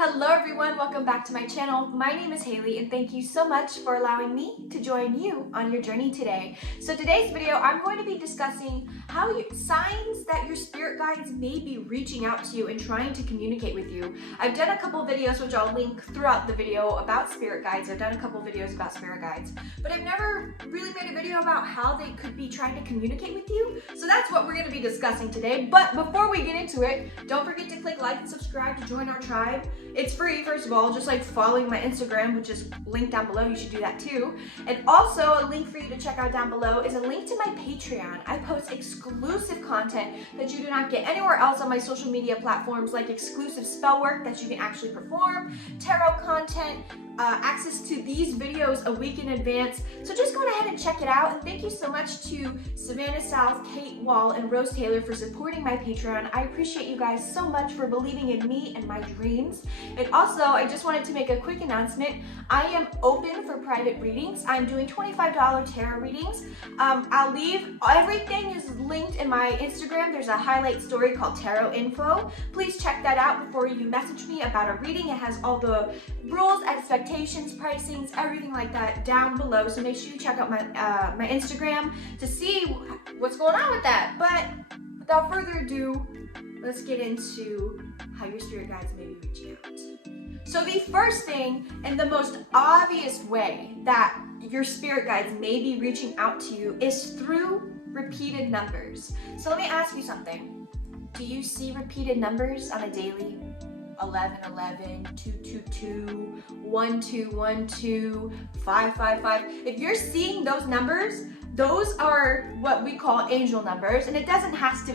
Hello everyone, welcome back to my channel. My name is Hayley and thank you so much for allowing me to join you on your journey today. So today's video, I'm going to be discussing signs that your spirit guides may be reaching out to you and trying to communicate with you. I've done a couple videos, which I'll link throughout the video, about spirit guides. I've done a couple videos about spirit guides, but I've never really made a video about how they could be trying to communicate with you. So that's what we're going to be discussing today. But before we get into it, don't forget to click like and subscribe to join our tribe. It's free, first of all, just like following my Instagram, which is linked down below. You should do that too. And also a link for you to check out down below is a link to my Patreon. I post exclusive content that you do not get anywhere else on my social media platforms, like exclusive spell work that you can actually perform, tarot content, access to these videos a week in advance. So just go ahead and check it out. And thank you so much to Savannah South, Kate Wall, and Rose Taylor for supporting my Patreon. I appreciate you guys so much for believing in me and my dreams. And also, I just wanted to make a quick announcement. I am open for private readings. I'm doing $25 tarot readings. I'll leave, everything is linked in my Instagram. There's a highlight story called Tarot Info. Please check that out before you message me about a reading. It has all the rules, expectations, pricings, everything like that down below. So make sure you check out my Instagram to see what's going on with that. But without further ado, let's get into how your spirit guides may be reaching out. So the first thing and the most obvious way that your spirit guides may be reaching out to you is through repeated numbers. So let me ask you something. Do you see repeated numbers on a daily? 1111, 222, 1212, 555. If you're seeing those numbers, those are what we call angel numbers, and it doesn't have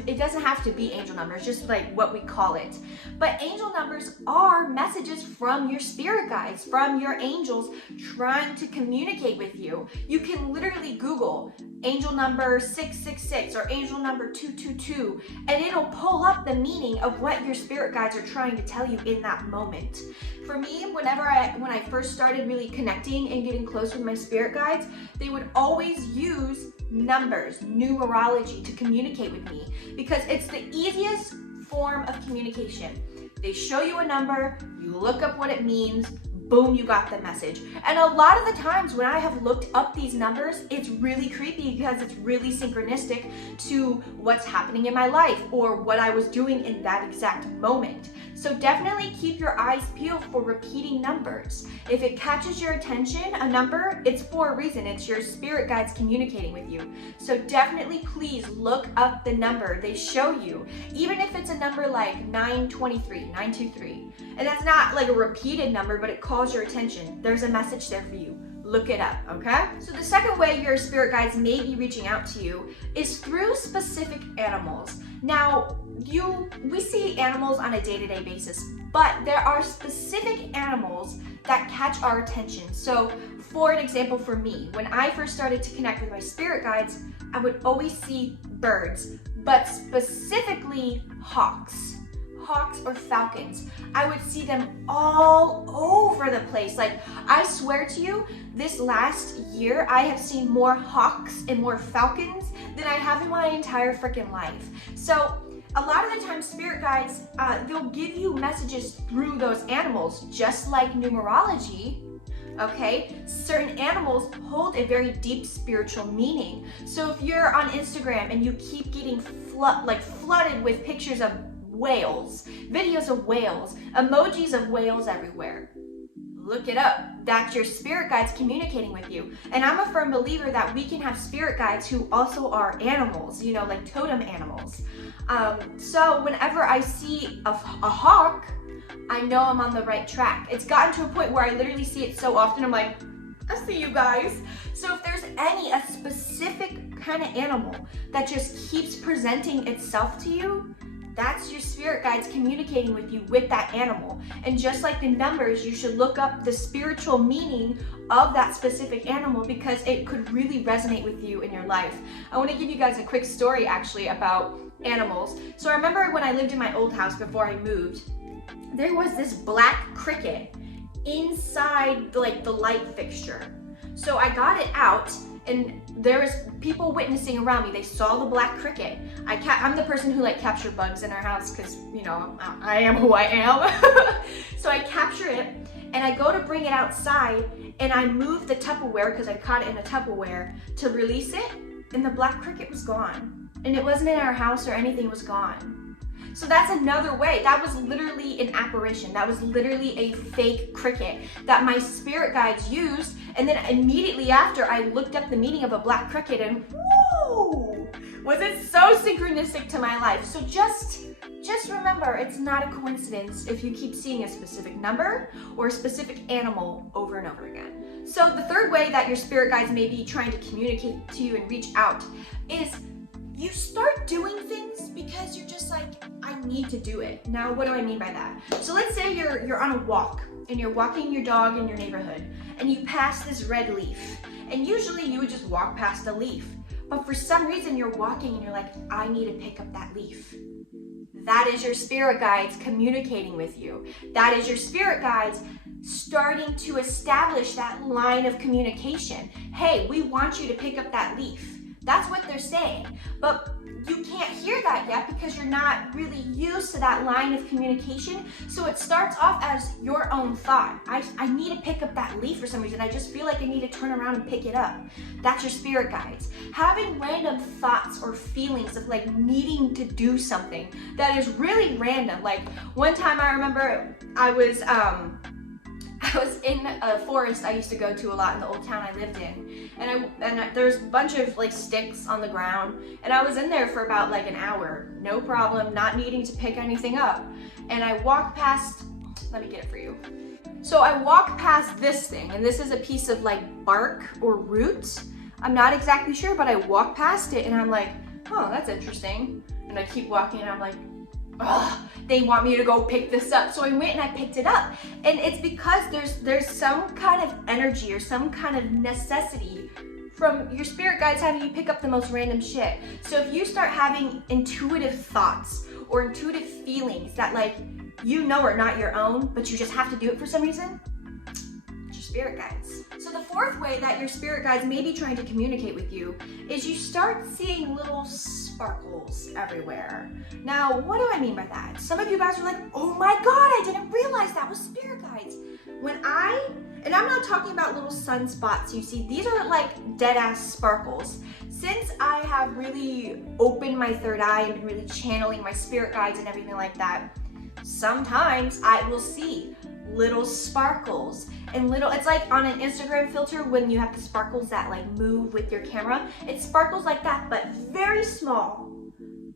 to be angel numbers, just like what we call it. But angel numbers are messages from your spirit guides, from your angels trying to communicate with you. You can literally Google angel number 666 or angel number 222, and it'll pull up the meaning of what your spirit guides are trying to tell you in that moment. For me, when I first started really connecting and getting close with my spirit guides, they would always use numbers, numerology, to communicate with me because it's the easiest form of communication. They show you a number, you look up what it means, boom, you got the message. And a lot of the times when I have looked up these numbers, it's really creepy because it's really synchronistic to what's happening in my life or what I was doing in that exact moment. So definitely keep your eyes peeled for repeating numbers. If it catches your attention, a number, it's for a reason. It's your spirit guides communicating with you. So definitely please look up the number they show you. Even if it's a number like 923, 923. And that's not like a repeated number, but it calls your attention. There's a message there for you. Look it up, okay? So the second way your spirit guides may be reaching out to you is through specific animals. Now, we see animals on a day-to-day basis, but there are specific animals that catch our attention. So for an example, for me, when I first started to connect with my spirit guides, I would always see birds, but specifically hawks or falcons. I would see them all over the place. Like, I swear to you, this last year, I have seen more hawks and more falcons than I have in my entire freaking life. So a lot of the time, spirit guides, they'll give you messages through those animals, just like numerology. Okay, certain animals hold a very deep spiritual meaning. So if you're on Instagram and you keep getting flooded with pictures of whales, videos of whales, emojis of whales everywhere, look it up. That's your spirit guides communicating with you. And I'm a firm believer that we can have spirit guides who also are animals, you know, like totem animals. So whenever I see a hawk, I know I'm on the right track. It's gotten to a point where I literally see it so often, I'm like, I see you guys. So if there's a specific kind of animal that just keeps presenting itself to you, that's your spirit guides communicating with you with that animal. And just like the numbers, you should look up the spiritual meaning of that specific animal because it could really resonate with you in your life. I want to give you guys a quick story actually about animals. So I remember when I lived in my old house before I moved, there was this black cricket inside like the light fixture. So I got it out and there was people witnessing around me. They saw the black cricket. I'm the person who like captured bugs in our house because, you know, I am who I am. So I captured and I go to bring it outside, and I move the Tupperware, because I caught it in a Tupperware, to release it, and the black cricket was gone. And it wasn't in our house or anything, was gone. So that's another way. That was literally an apparition. That was literally a fake cricket that my spirit guides used. And then immediately after, I looked up the meaning of a black cricket, and whoo, was it so synchronistic to my life. So just remember, it's not a coincidence if you keep seeing a specific number or a specific animal over and over again. So the third way that your spirit guides may be trying to communicate to you and reach out is you start doing things because you're just like, I need to do it. Now, what do I mean by that? So let's say you're on a walk and you're walking your dog in your neighborhood and you pass this red leaf, and usually you would just walk past a leaf. But for some reason you're walking and you're like, I need to pick up that leaf. That is your spirit guides communicating with you. That is your spirit guides starting to establish that line of communication. Hey, we want you to pick up that leaf. That's what they're saying. But you can't hear that yet because you're not really used to that line of communication. So it starts off as your own thought. I need to pick up that leaf for some reason. I just feel like I need to turn around and pick it up. That's your spirit guides. Having random thoughts or feelings of like needing to do something that is really random. Like one time I remember I was in a forest I used to go to a lot in the old town I lived in, and there's a bunch of like sticks on the ground, and I was in there for about like an hour, no problem, not needing to pick anything up. And I walked past, let me get it for you. So I walk past this thing, and this is a piece of like bark or root. I'm not exactly sure, but I walk past it and I'm like, oh, that's interesting. And I keep walking and I'm like, oh, they want me to go pick this up. So I went and I picked it up. And it's because there's some kind of energy or some kind of necessity from your spirit guides having you pick up the most random shit. So if you start having intuitive thoughts or intuitive feelings that like you know are not your own, but you just have to do it for some reason, it's your spirit guides. So the fourth way that your spirit guides may be trying to communicate with you is you start seeing little sparkles everywhere. Now, what do I mean by that? Some of you guys are like, oh my God, I didn't realize that was spirit guides. And I'm not talking about little sunspots you see. These are like dead ass sparkles. Since I have really opened my third eye and been really channeling my spirit guides and everything like that, sometimes I will see little sparkles and it's like on an Instagram filter when you have the sparkles that like move with your camera. It's sparkles like that, but very small.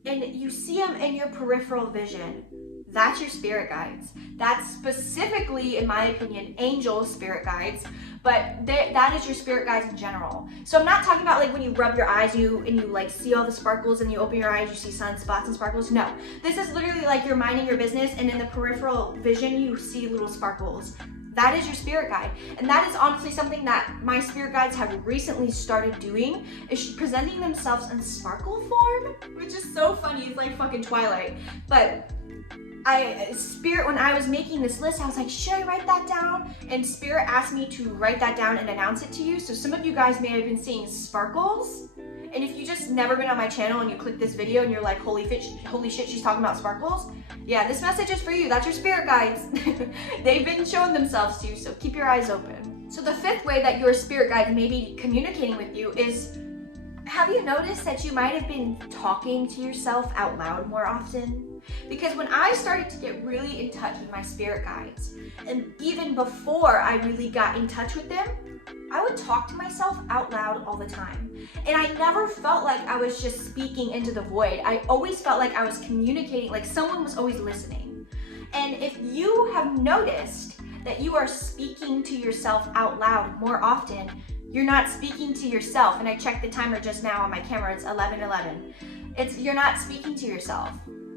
And you see them in your peripheral vision. That's your spirit guides. That's specifically, in my opinion, angel spirit guides, but that is your spirit guides in general. So I'm not talking about like when you rub your eyes and you like see all the sparkles and you open your eyes, you see sunspots and sparkles. No, this is literally like you're minding your business and in the peripheral vision, you see little sparkles. That is your spirit guide. And that is honestly something that my spirit guides have recently started doing, is presenting themselves in sparkle form, which is so funny. It's like fucking Twilight. But when I was making this list, I was like, should I write that down? And Spirit asked me to write that down and announce it to you. So some of you guys may have been seeing sparkles. And if you just never been on my channel and you click this video and you're like, holy shit, she's talking about sparkles. Yeah, this message is for you. That's your spirit guides. They've been showing themselves to you, so keep your eyes open. So the fifth way that your spirit guide may be communicating with you is, have you noticed that you might have been talking to yourself out loud more often? Because when I started to get really in touch with my spirit guides, and even before I really got in touch with them, I would talk to myself out loud all the time. And I never felt like I was just speaking into the void. I always felt like I was communicating, like someone was always listening. And if you have noticed that you are speaking to yourself out loud more often, you're not speaking to yourself. And I checked the timer just now on my camera, it's 11:11. You're not speaking to yourself.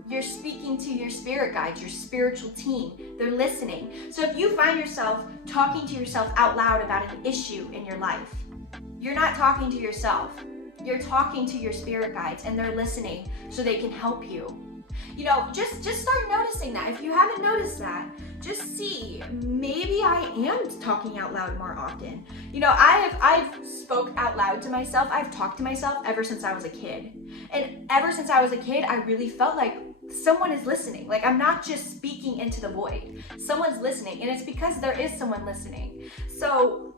You're speaking to your spirit guides, your spiritual team. They're listening. So if you find yourself talking to yourself out loud about an issue in your life, you're not talking to yourself. You're talking to your spirit guides, and they're listening so they can help you. You know, just start noticing that. If you haven't noticed that, just see, maybe I am talking out loud more often. You know, I've spoke out loud to myself. I've talked to myself ever since I was a kid. And ever since I was a kid, I really felt like someone is listening. Like, I'm not just speaking into the void. Someone's listening, and it's because there is someone listening. So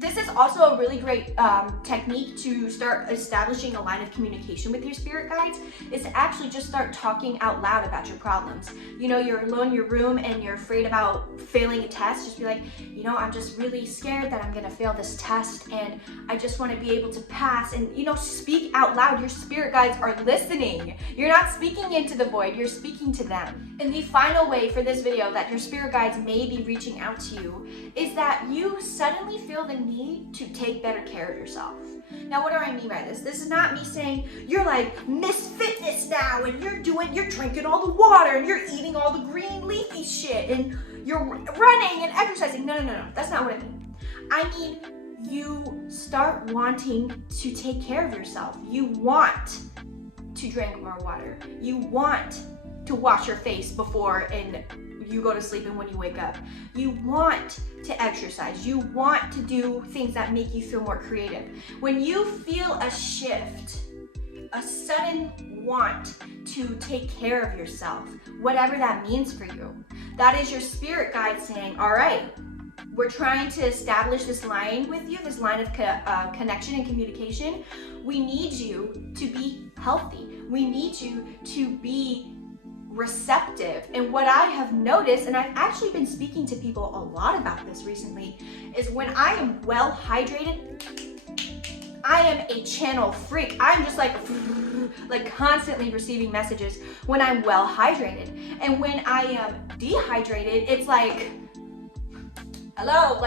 this is also a really great technique to start establishing a line of communication with your spirit guides, is to actually just start talking out loud about your problems. You know, you're alone in your room and you're afraid about failing a test. Just be like, you know, I'm just really scared that I'm gonna fail this test, and I just want to be able to pass. And, you know, speak out loud. Your spirit guides are listening. You're not speaking into the void, you're speaking to them. And the final way for this video that your spirit guides may be reaching out to you is that you suddenly feel the need to take better care of yourself. Now, what do I mean by this? This is not me saying you're like Miss Fitness now, and you're drinking all the water, and you're eating all the green leafy shit, and you're running and exercising. No. That's not what I mean. I mean, you start wanting to take care of yourself. You want to drink more water. You want to wash your face before and you go to sleep and when you wake up. You want to exercise. You want to do things that make you feel more creative. When you feel a shift, a sudden want to take care of yourself, whatever that means for you, that is your spirit guide saying, all right, we're trying to establish this line with you, this line of connection and communication. We need you to be healthy. We need you to be receptive. And what I have noticed, and I've actually been speaking to people a lot about this recently, is when I am well hydrated, I am a channel freak. I'm just like constantly receiving messages when I'm well hydrated. And when I am dehydrated, it's like, hello,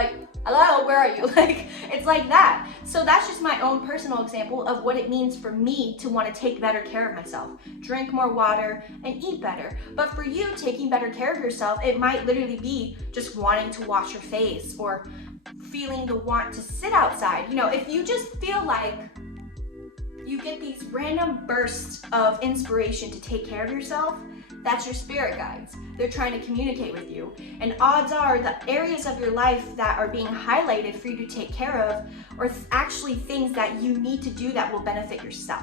where are you? Like, it's like that. So that's just my own personal example of what it means for me to want to take better care of myself, drink more water, and eat better. But for you, taking better care of yourself, it might literally be just wanting to wash your face or feeling the want to sit outside. You know, if you just feel like you get these random bursts of inspiration to take care of yourself, that's your spirit guides. They're trying to communicate with you. And odds are the areas of your life that are being highlighted for you to take care of are actually things that you need to do that will benefit yourself.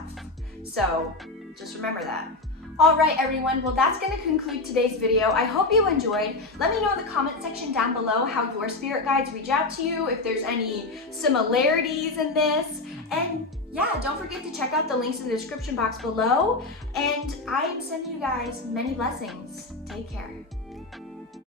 So just remember that. All right, everyone. Well, that's going to conclude today's video. I hope you enjoyed. Let me know in the comment section down below how your spirit guides reach out to you, if there's any similarities in this. And yeah, don't forget to check out the links in the description box below. And I am sending you guys many blessings. Take care.